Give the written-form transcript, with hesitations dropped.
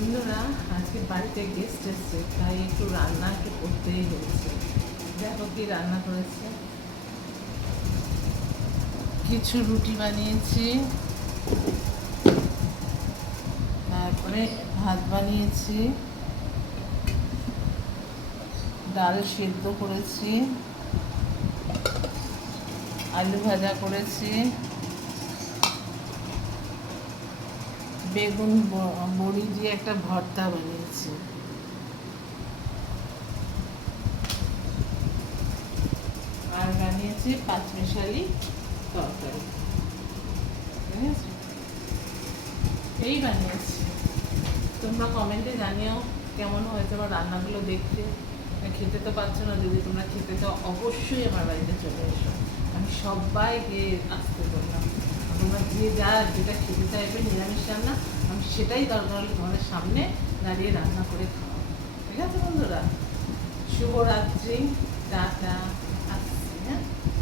বন্ধুরা, আজকে বাড়িতে গেস্ট এসছে, তাই একটু রান্না একটু করতেই হচ্ছে। দেখো কি রান্না করেছে। কিছু রুটি বানিয়েছি, তারপরে ভাত বানিয়েছি, ডাল সেদ্ধ করেছি, আলু ভাজা করেছি, বেগুন বড়ি দিয়ে একটা ভর্তা বানিয়েছি, আর বানিয়েছি পাঁচমিশালি তরকারি। ঠিক আছে, এই বানিয়েছি। তোমরা কমেন্টে জানিও কেমন হয়েছে আমার রান্নাগুলো দেখতে। খেতে তো পারছো না, যদি তোমরা খেতে চাও অবশ্যই আমার বাড়িতে চলে এসো। আমি সবাইকে আসতে বললাম, তোমরা যে যেটা খেতে চাইবে নিরামিষ রান্না, আমি সেটাই দরকার হলে তোমাদের সামনে দাঁড়িয়ে রান্না করে খাওয়াবো। ঠিক আছে বন্ধুরা, শুভরাত্রি, টাটা।